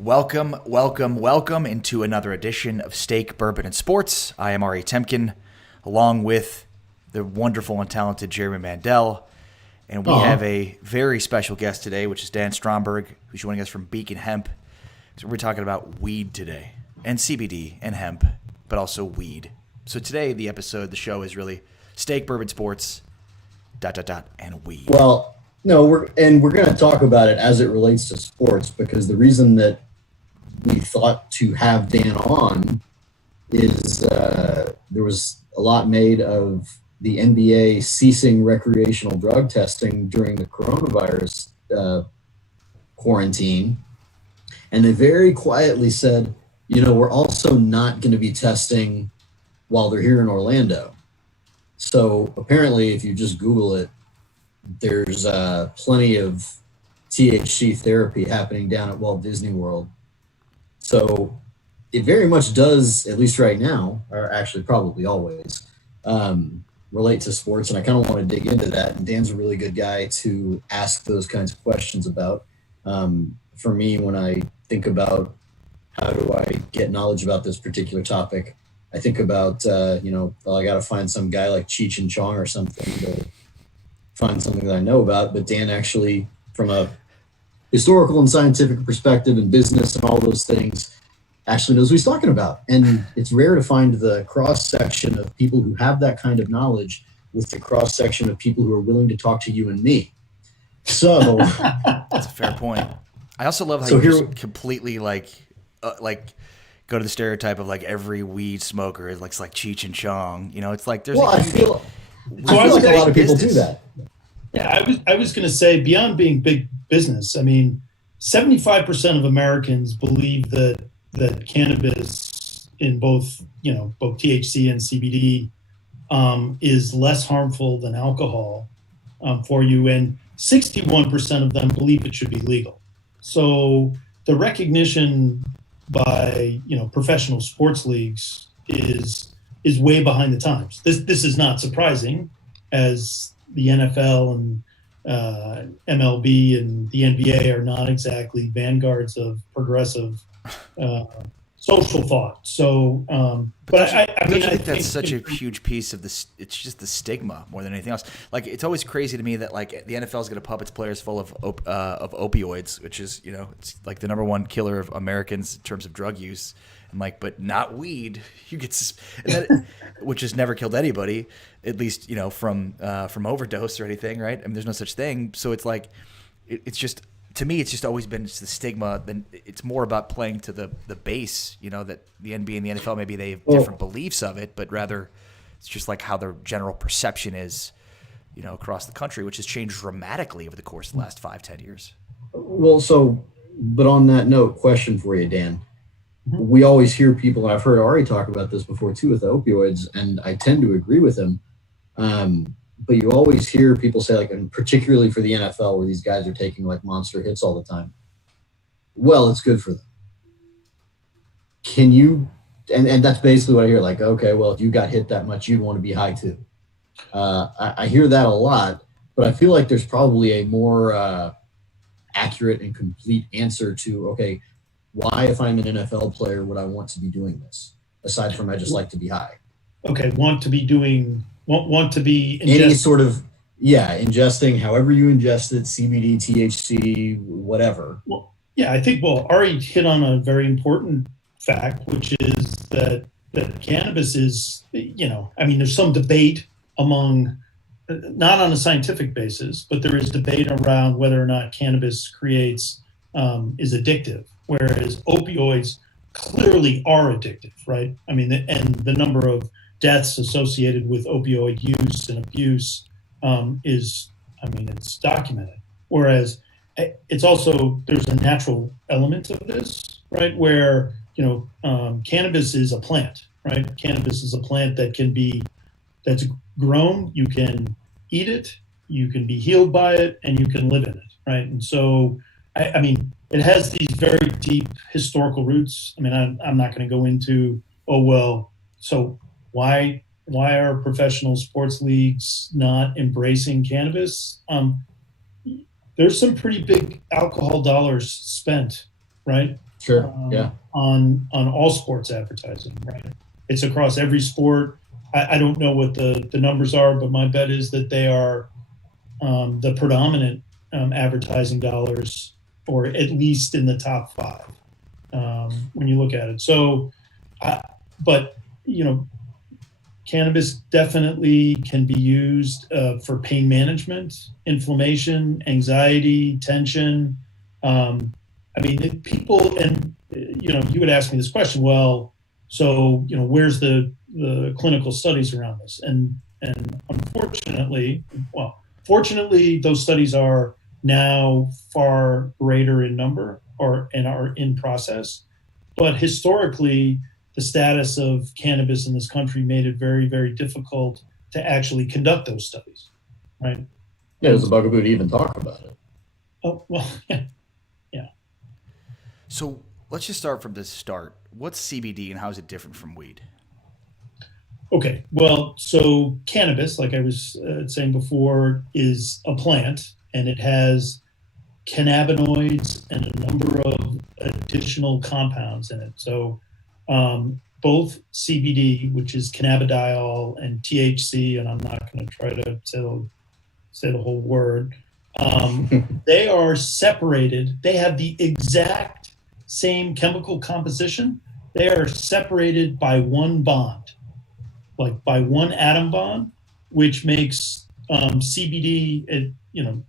Welcome, welcome, welcome into another edition of Steak, Bourbon and Sports. I am Temkin, along with the wonderful and talented Jeremy Mandel. And we have a very special guest today, which is Dan Stromberg, who's joining us from Beacon Hemp. So we're talking about weed today, and CBD and hemp, but also weed. So today, the show is really Steak, Bourbon, Sports, ... and weed. Well, no, we're going to talk about it as it relates to sports, because the reason that we thought to have Dan on is there was a lot made of the NBA ceasing recreational drug testing during the coronavirus quarantine. And they very quietly said, we're also not going to be testing while they're here in Orlando. So apparently, if you just Google it, there's plenty of THC therapy happening down at Walt Disney World. So it very much does, at least right now, or actually probably always, relate to sports. And I kind of want to dig into that. And Dan's a really good guy to ask those kinds of questions about. For me, when I think about how do I get knowledge about this particular topic, I think about, I got to find some guy like Cheech and Chong or something to find something that I know about. But Dan actually, from a historical and scientific perspective and business and all those things, actually knows what he's talking about. And it's rare to find the cross-section of people who have that kind of knowledge with the cross-section of people who are willing to talk to you and me. So that's a fair point. I also love how you just completely go to the stereotype of like every weed smoker is like Cheech and Chong. It's like there's I feel like a lot of people do that. Yeah, I was going to say, beyond being big business, 75% of Americans believe that cannabis in both THC and CBD is less harmful than alcohol for you, and 61% of them believe it should be legal. So the recognition by professional sports leagues is way behind the times. This is not surprising, as the NFL and MLB and the NBA are not exactly vanguards of progressive social thought. So, I think that's such a huge piece of this. It's just the stigma more than anything else. Like, it's always crazy to me that like the NFL is going to pump its players full of opioids, which is it's like the number one killer of Americans in terms of drug use, and but not weed. You get which has never killed anybody, at least from overdose or anything, right? There's no such thing. So it's like it's just. To me, it's just always been just the stigma. Then it's more about playing to the base, that the NBA and the NFL, maybe they have different beliefs of it, but rather it's just like how the general perception is, across the country, which has changed dramatically over the course of the last 5-10 years. Well, but on that note, question for you, Dan. Mm-hmm. We always hear people, and I've heard Ari talk about this before too with the opioids, and I tend to agree with him. But you always hear people say, and particularly for the NFL, where these guys are taking monster hits all the time, well, it's good for them. Can you, and that's basically what I hear, okay, well, if you got hit that much, you'd want to be high too. I hear that a lot, but I feel like there's probably a more accurate and complete answer to, okay, why, if I'm an NFL player, would I want to be doing this, aside from I just like to be high? Okay, want to be ingesting. Any sort of, ingesting, however you ingest it, CBD, THC, whatever. Well, yeah, I think, Ari hit on a very important fact, which is that cannabis is, there's some debate among, not on a scientific basis, but there is debate around whether or not cannabis is addictive, whereas opioids clearly are addictive, right? And the number of deaths associated with opioid use and abuse it's documented. Whereas it's also, there's a natural element of this, right? Where, cannabis is a plant, right? Cannabis is a plant that's grown, you can eat it, you can be healed by it, and you can live in it, right? And so, it has these very deep historical roots. I'm not going to go into, so why are professional sports leagues not embracing cannabis? There's some pretty big alcohol dollars spent, right, Sure. Yeah. on all sports advertising, right? It's across every sport. I don't know what the numbers are, but my bet is that they are the predominant advertising dollars, or at least in the top five when you look at it. So, but you know, cannabis definitely can be used for pain management, inflammation, anxiety, tension. I mean, people, and you know, you would ask me this question. Well, so you know, where's the clinical studies around this? And unfortunately, well, fortunately, those studies are now far greater in number, and are in process. But historically, the status of cannabis in this country made it very, very difficult to actually conduct those studies, right? Yeah, it was a bugaboo to even talk about it. Oh, well, yeah. So let's just start from the start. What's CBD and how is it different from weed? Okay, well, so cannabis, like I was saying before, is a plant, and it has cannabinoids and a number of additional compounds in it. So both CBD, which is cannabidiol, and THC, and I'm not going to try to say the whole word, they are separated. They have the exact same chemical composition. They are separated by one bond, like by one atom bond, which makes CBD, you know,